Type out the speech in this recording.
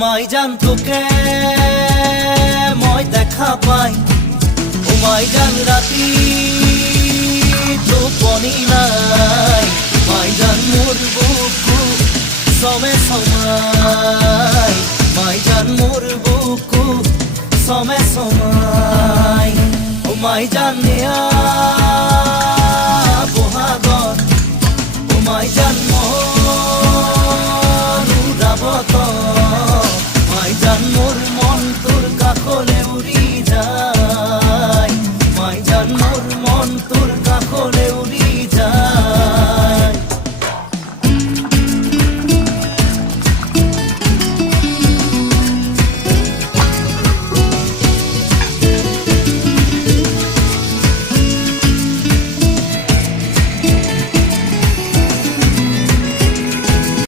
মাই জান তোকে মই দেখা পাই ও মাই জান রাতি টোপনি নাই মাই জান মোর বুকু সমে সমাই মাই জান মোর বুকু সমে সমাই ও মাই জান নিয়া বহাগত ও মাই জান